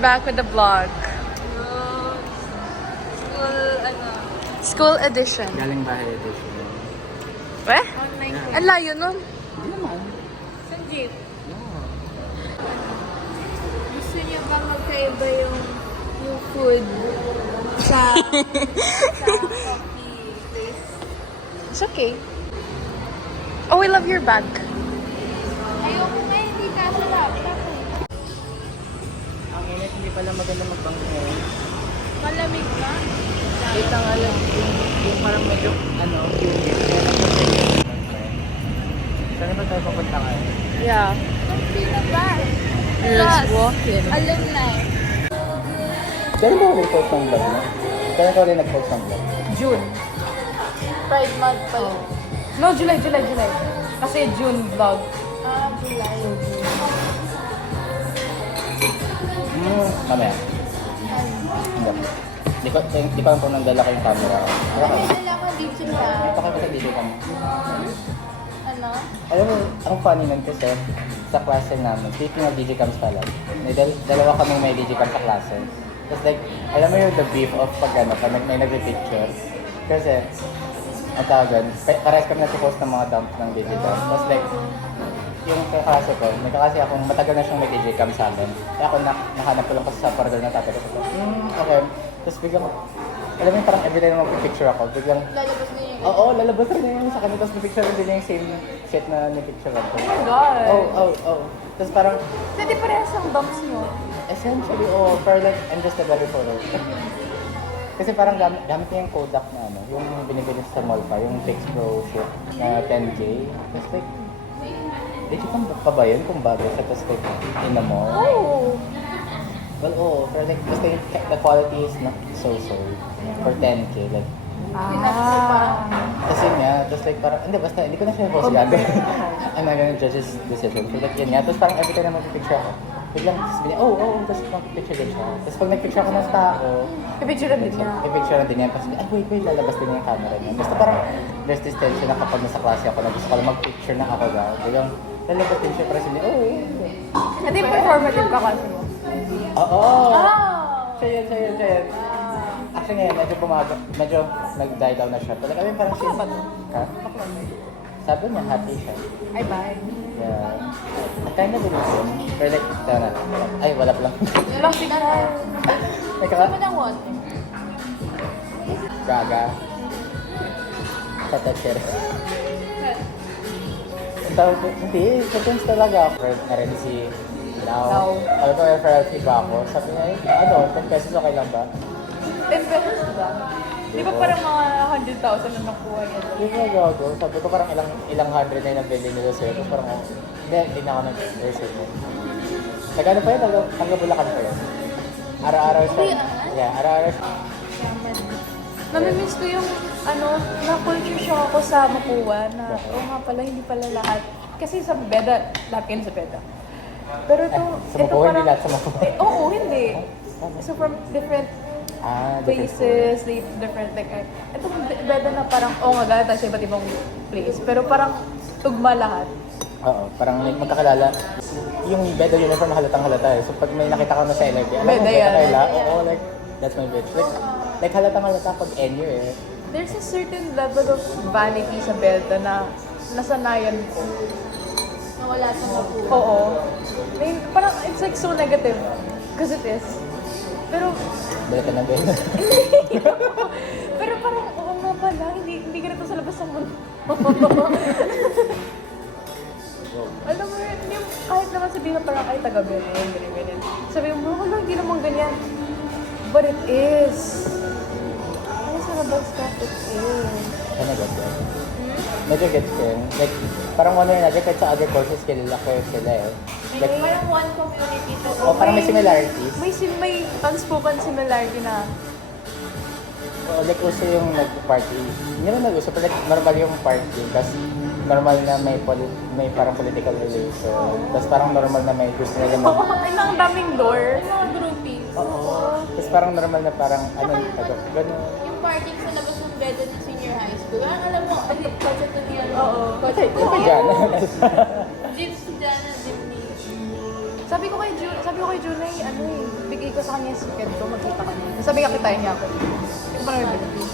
back with the vlog. School edition. Galing bahay edition. Eh? Ang layo nun. Hindi naman. Sa jeep. Yeah. Gusto niyo ba magkaiba yung food sa coffee place? It's okay. Oh, I love your bag. Ayoko nga, hindi ka sa laptop. Ang init, hindi pala maganda magbangko. Malamig ka? Kita nga lang yung parang medyo saan ba tayo papunta ngayon? Yeah. Sino ba? Let's walk in. Alumni. Kailan ba nag-post ng vlog mo? Kailan ka rin nag-post ng vlog? June. Pride month pa yun. No, July. Kasi June vlog. July. Mamaya. Hindi ko alam kung nandala ko yung camera. Ay, kailangan dito na. Ito kayo kasi dito kami. Ano? Alam mo, ang funny nun kasi sa klase namin, speaking of digicams pala, may dalawa kaming may digicam sa klase. Tapos like, alam mo yung the beef of pag may nagre-picture. Kasi, ang tawagan, parehas kami nag-post ng mga dump ng digicam. Tapos like, yung kaklase ko, may kaklase akong matagal na siyang may digicam sa amin. Kaya ako nahanap ko lang kasi sa parador na tatay ko. Okay. Tapos biglang, alam mo yung parang everyday na mag-picture ako, biglang, Lalabas mo yun. oo, lalabas rin na yun sa kanya. Tapos picture rin din yung same set na nipicture ako. Oh my God. Oh. Tapos parang, Hindi parehas ang bumps mo. essentially, pero like, I'm just a better photo. Kasi parang gamit niya yung Kodak na yung binibili sa mall pa, yung Fix Pro shit na 10K. Tapos like, digicam pa ba yun kung bago siya? Tapos like, in the mall? Oh. Well, pero like, basta yung the quality is not so-so for 10K. Like, kasi nga, tapos like parang, hindi ko na siya post gabi. I'm not gonna judge his decision. So like, yun nga, tapos parang every time na mag-picture ako, biglang sasabihin niya, tapos mag-picture din siya. Tapos pag nag-picture ako ng tao, Pipicture din niya. i-picture din niya. Tapos, wait, lalabas din yung camera niya. Basta parang, there's this tension na kapag nasa klase ako, na gusto ko lang mag-picture na ako ba, biglang, lalabas din siya, parang sabihin, Ito yung performative ka kasi mo. Oo! Siya yun. Actually ngayon, medyo nag-die down na siya. Pero kami parang siya. Ha? Sabi niya, happy siya. Ay, bye. Yeah. At kind of delusion. Pero like, ay, wala pa lang. Walang picture. Gusto mo ng water? Gaga. Sa teacher. Ang tawag ko, hindi, seconds talaga. Narin si Lau. Alam ko, referral fee ba ako? Sabi niya, 10 pesos okay lang ba? 10 pesos ba? Di ba parang mga 100,000 na nakuha niya? Hindi ko gago. Sabi ko parang ilang hundred na yung nabili nila sa'yo. Tapos parang, hindi na ako nag-receive mo. Nagano pa yun? Taga-Bulacan pa yun. Araw-araw siya. Yeah, araw-araw siya. Namimiss ko yung, na-culture shock ako sa Mapua na, nga pala, hindi pala lahat. Kasi sa Beda, lahat kayo sa Beda. Pero Sa Mapua, hindi lahat sa Mapua. Oo, hindi. So from different places, different, like, ito Beda na parang, nga, galit tayo sa iba't ibang place. Pero parang tugma lahat. Oo, parang magkakalala. Yung Beda uniform halatang halata eh. So pag may nakita ka na sa LRT, alam mo, Beda Beda yan. Kayla? Oo, like, that's my bitch. Like halatang halata pag NU eh. There's a certain level of vanity sa Beda na nasanayan ko. Nawala sa Mapua. Oo. Parang it's like so negative. Because it is. Pero, Balik ka na Beda. pero parang, oo nga pala, hindi ganito sa labas ng mundo. Alam mo yun, yung kahit naman sabihin na parang, ay, taga-Beda, ganyan. Sabi mo, wala, hindi naman ganyan. But it is. Ano sa labas ka? It is. Ano gets yun? Medyo gets yun. Like, parang one way na kahit sa other courses, kilala ko sila eh. Like, Parang one community to. parang may similarities. May unspoken similarity na. Like, uso yung nag-party. Hindi naman nag-uso, pero like, normal yung party. Kasi normal na may parang political relation. Tapos parang normal na may gusto nila Oo, ay, ang daming door. Mga groupie. Oo. Tapos parang normal na parang, gano'n. Yung party sa labas ng Beda ng senior high school. Alam mo, kasi ito niya. Oo. Ito dyan. Jeep si Jana, jeep ni Sabi ko kay Junay, ano eh, bigay ko sa kanya yung schedule ko, magkita kami. Sabi ka kitain niya ako. Hindi ko pa namin bigay.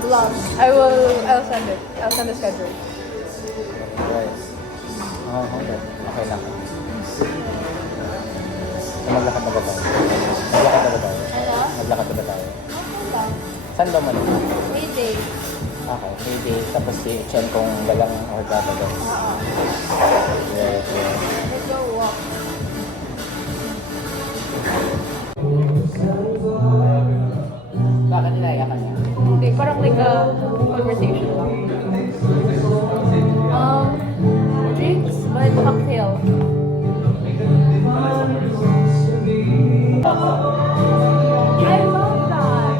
Vlog. I'll send it. I'll send the schedule. Right. Oh, okay. Okay lang. Maglakad na ba tayo? Maglakad na ba tayo? Ano? Maglakad na ba tayo? Okay lang. Saan ba man? Pwede. Okay, 3 days. Tapos si Chen kung walang or gagawin. Oo. Right, right. Let's go walk. Bakit inaya ka niya? Hindi, parang like a conversation lang. Drinks, but cocktail. I love that.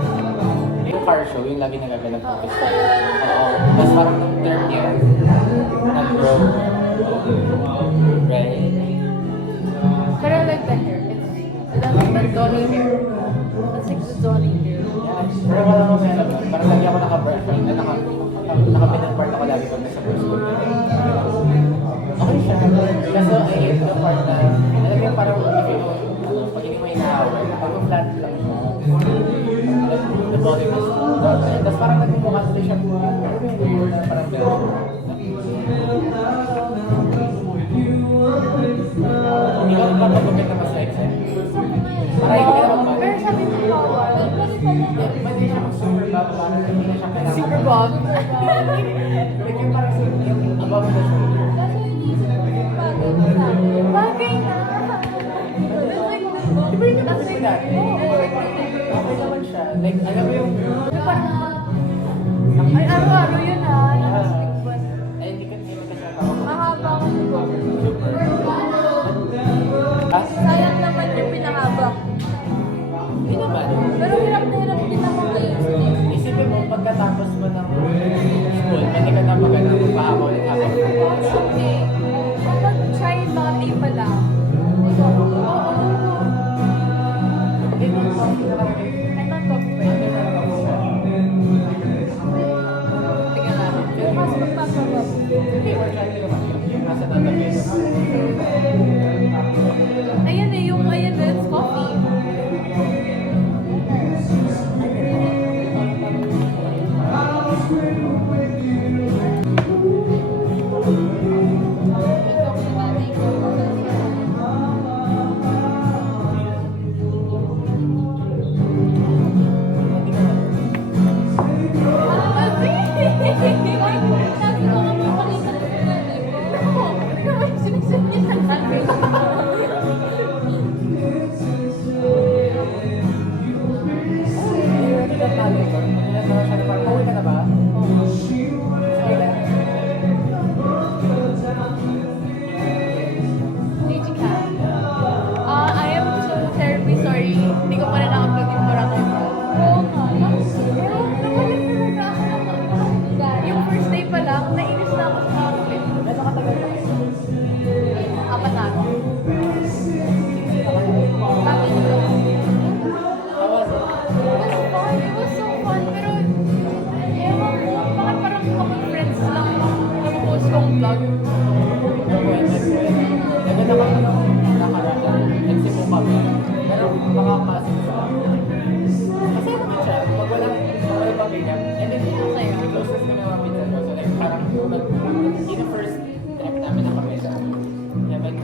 Yung car show, yung lagi nagaganap ng Gusto yun. Oo. Tapos parang nung third year, nag-grow. Right? But I like the hair. It's the Donnie hair. That's like the Donnie hair. Yeah. Pero wala ko may alam. Parang lagi ako naka-boyfriend. Naka-middle part ako lagi pag nasa first school. Okay siya. Kaso I hate the part na, alam mo yung parang pag hindi mo inaaway, pag-flat lang siya. The body was tapos parang nagmumukha tuloy siya. Parang gano'n. Hindi ko papagupit na mas like sa'yo. Parang hindi ka naman ba? Pero sabi mo bawal. Pwede siya mag-super bob, parang hindi na siya kailangan. Super Bob. Like yung parang yung above the shoulder. Kaso inisip ko yung bagay ko sa akin. Bagay na. Di ba yun ang kasi dati? Okay naman siya. Like, alam mo yung... Ay, araw-araw yun ha. Nakastig ba? Ay, hindi ka kasi ako. Mahaba ko siguro. Super. Ah, Sayang naman yung pinahaba. hindi naman. Pero hirap na hirap din ako ayusin. Isipin mo, pagkatapos mo ng school, pwede ka na magpahaba ulit habang Hindi. Kapag try mga day pa lang. Hindi mo coffee na lang. I'm not coffee pa yun. Tingnan natin. Pero mas magpapabab. Hindi, we're trying to naman yung nasa database. Ayan eh, yung ayan na, it's coffee. Ikaw na nanay ko. Hindi naman. Sabi ko nga papalitan ko sa nanay ko. Naman sinisigyan ng nanay ko. Hindi na tayo. Hindi na tayo siya na parang, pauwi ka na ba? Okay lang. Digicam. I am so terribly sorry. Hindi ko pa rin nakapag yung Boracay Mall. Oo nga. Ewan, nabalik talaga ako. Yung first day pa lang, nainis na ako sa outfit. Gano'n katagal ba? 4 na ako. Bakit ito? How was it? It was so fun, pero ewan ko, bakit parang kapag friends lang napopost kong vlog. Naganda kami nung nakaraan. Nagsipo kami. Pero makakasin sa kasi naman siya, pag walang pamilya, and then Masaya. yung closest ko na mga pinsan ko. So like, parang yun ang first trip namin na kami sa Yemen.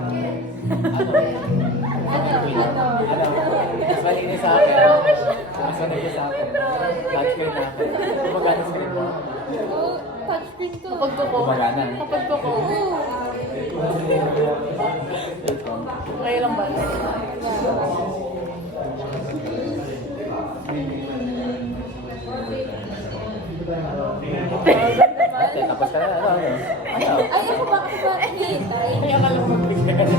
Mas malinis sa akin. Mas malinis sa akin. Touchscreen na ako. Gumagana screen mo. Oo, touchscreen ko. Kapag ko. Gumagana. Kapag ko. Ngayon lang ba? Okay, tapos ka na. Ano? Ay, ako ba? Ako ba? Hihintay? Ay, akala ko mag-click ka kasi.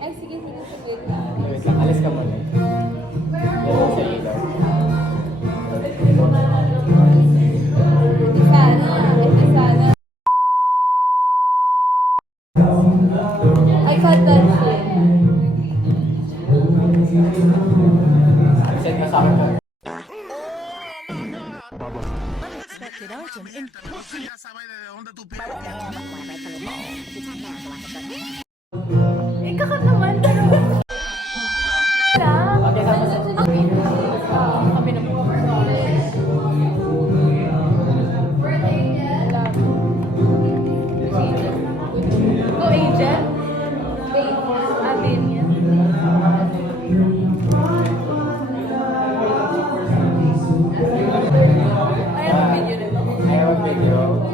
Ay, sige, sige, sige. Wait lang. Wait lang, alis ka muna. Yan sa ilaw. Ito sana. Ito sana. I can't touch it. Send mo sa akin. Unexpected item in Ya sabes de dónde tú piensas. Ikaw Nagkakat naman, pero... lang. Okay, sama sa... Kami na po. Go, Angel. Alin yan. I have a video nito. I have a video.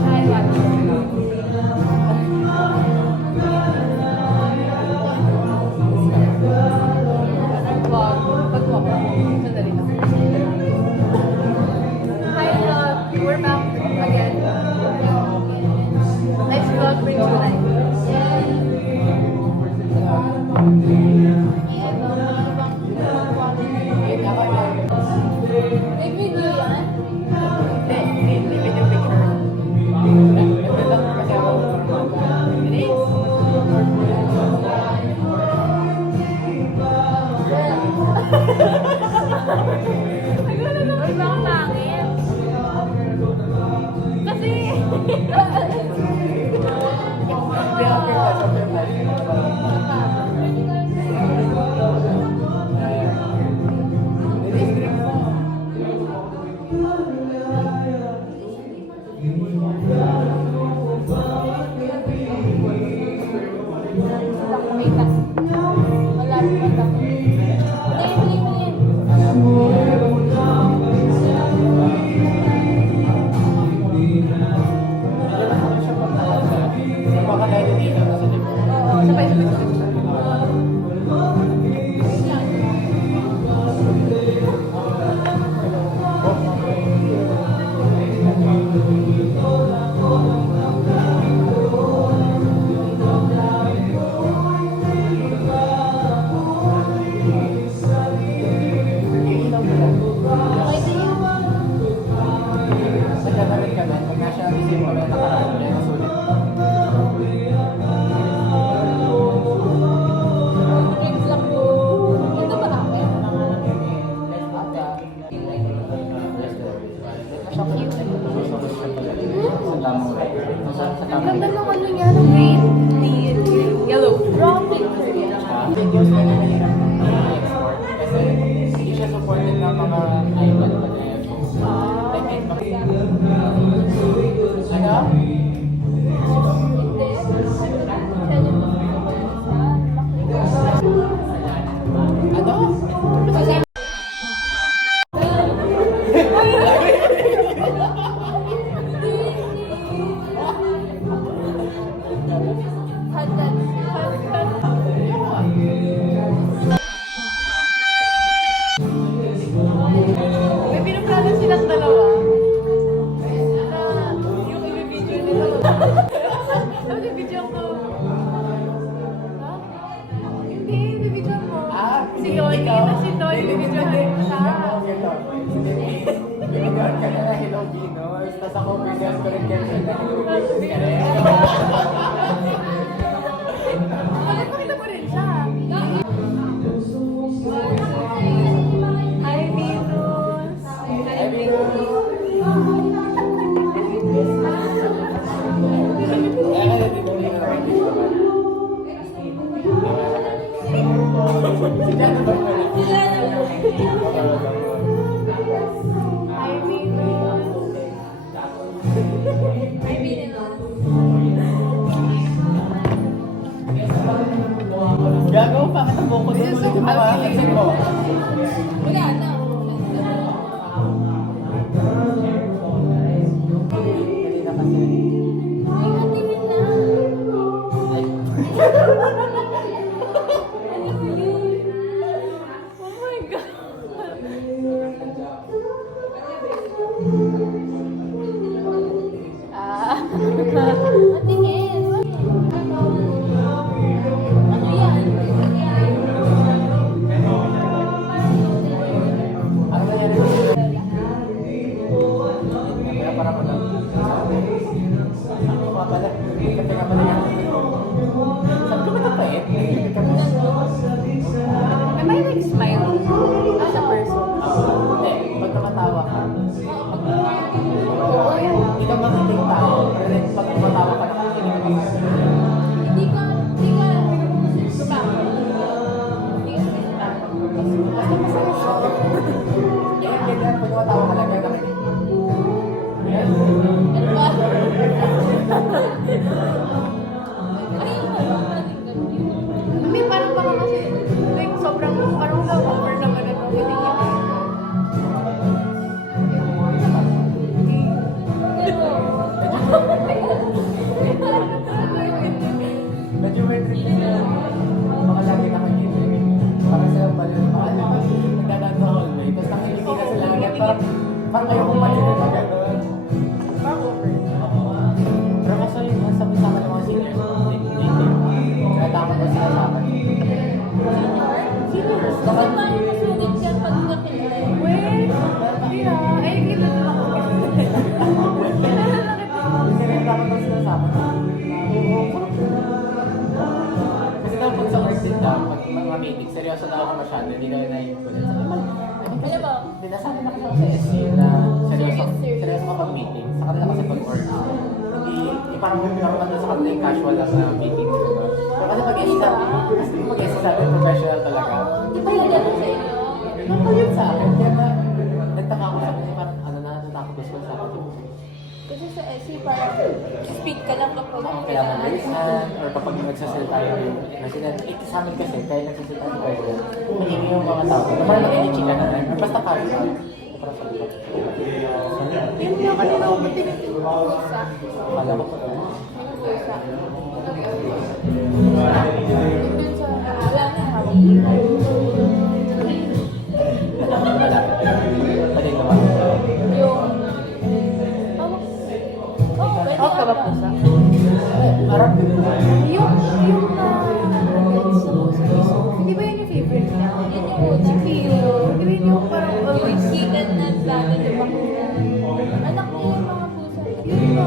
Hi, vlog. Sandali lang. Hi, vlog. We're back again. Next vlog brings you life. May video yan? Hindi, video picture. Uy, baka pangit. Kasi... Wait lang. Wala rin mata. Play. Oo, sabay. Drinks lang po. Ito marami. Ang ganda ng ano niya, ng green. Yellow. Wrong in Korea. Videos na mahirap i-export kasi hindi siya supported ng mga iPad na din. Like, ano? Ano? May pinuplano silang dalawa. Na yung i-video nila. Ano yung video ko? Ha? Hindi, i-video mo. Si Donnie, na si Donnie, i-video mo siya. Nag-on ka na na Hello Venus, tapos ako bigyan ko rin kayo na Hello Venus ka rin. Bakit pakita mo rin siya? Hi, Venus! Hi, Venus! Hi, Venus! Gago, bakit ang buko doon? Ulit yung mga exit mo. Wala na. Hindi na kasi. Ay, katingin na. Oh my God! Katingin. Ano yan? pala. Kape nga pala yan. Sabi ko, ba't ang pait? Am I like smile as a person? Hindi, pag tumatawa ka, Oo, yun. hindi ka makiting tao. Pero like, pag tumatawa ka, nakikinig ka. Hindi ka sumakot. Hindi ka sumakot. Yan, ganyan. Pag tumatawa ka lang, yan nakikinig. Yan. Ano ba? Ayun mo ba? Hindi, parang baka kasi, like, sobrang, parang over naman ano, hindi niya. Medyo may trick kasi mga lagi nakikinig. Parang sila pala, nagdadaan sa hallway. Tapos nakikiti ka sila. Parang ayoko malinig na gano'n. Parang over. Pero kaso yung sama ng mga seniors, kaya dapat ba sila sa akin? Seniors? Kasi tayo masugid yan pag nakilala. Wait! Hindi ay, kilala lang ako. Kilala lang ito. Kasi dapat ba sila sa akin? Kasi daw pag sa work din daw, pag mga meeting, seryoso daw ako masyado, hindi daw na-implement. Alam mo? Hindi, nasabi na kasi ako sa SC na seryoso kapag meeting. Sa kanila kasi pag work, hindi parang normal sa kanila yung casual lang na meeting. Pero kasi pag-SC sa atin, professional talaga. Di ba yan sa inyo? Normal yun sa akin, kaya na nagtaka ako sa akin, parang ano na, natakot gusto sa akin. Kasi sa SC parang speak ka lang kapag Kailangan raise hand, or kapag nagsasalita yung president. Sa amin kasi, kaya nagsasalita yung president, mahingi yung mga tao. Parang nakinichika na rin, or basta casual. Parang sabi ko. Yun nga, kanina ako matingin. Akala ko pa. pusa. Tingnan sa wala na happy. Pwede ka ba? Yung Out ka ba pusa? Parang Yung sa pusa is, hindi ba yun yung favorite niya? yun yung Si Theo. Hindi ba yun yung parang always chicken na dati, di ba? Anak niya yung mga pusa. Yun ba?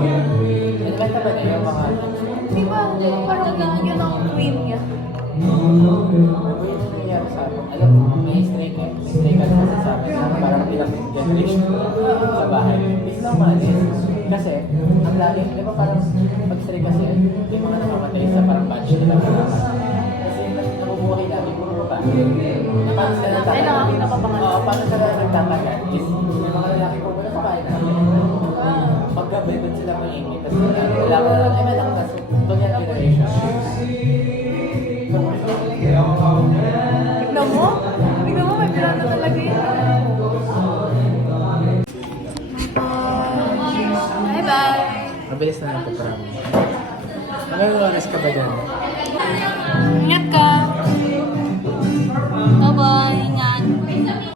Nagkanta ba niya yung mga Di ba? Parang yun ang queen niya. ano yung nangyayari sa akin? Alam mo, may stray cat kasi sa amin na parang ilang generation sa bahay. It's normal kasi ang lagi, di ba parang pag stray kasi, yung mga namamatay sa parang batch nila kasi nabubuhay lagi, puro ba? Paano sila nagtatagal? Ay, nakakita pa ba nga? Oo, paano sila nagtatagal? Is, yung mga lalaki po muna sa bahay namin. Paggabi, doon sila maingit. Tapos wala ka na, ay, may nakakas. Doon yung generation. Tignan mo? Tignan mo, may pirata talaga yun. Bye-bye! Mabilis na lang po, promise. Ano yung oras ka ba dyan? Ingat ka!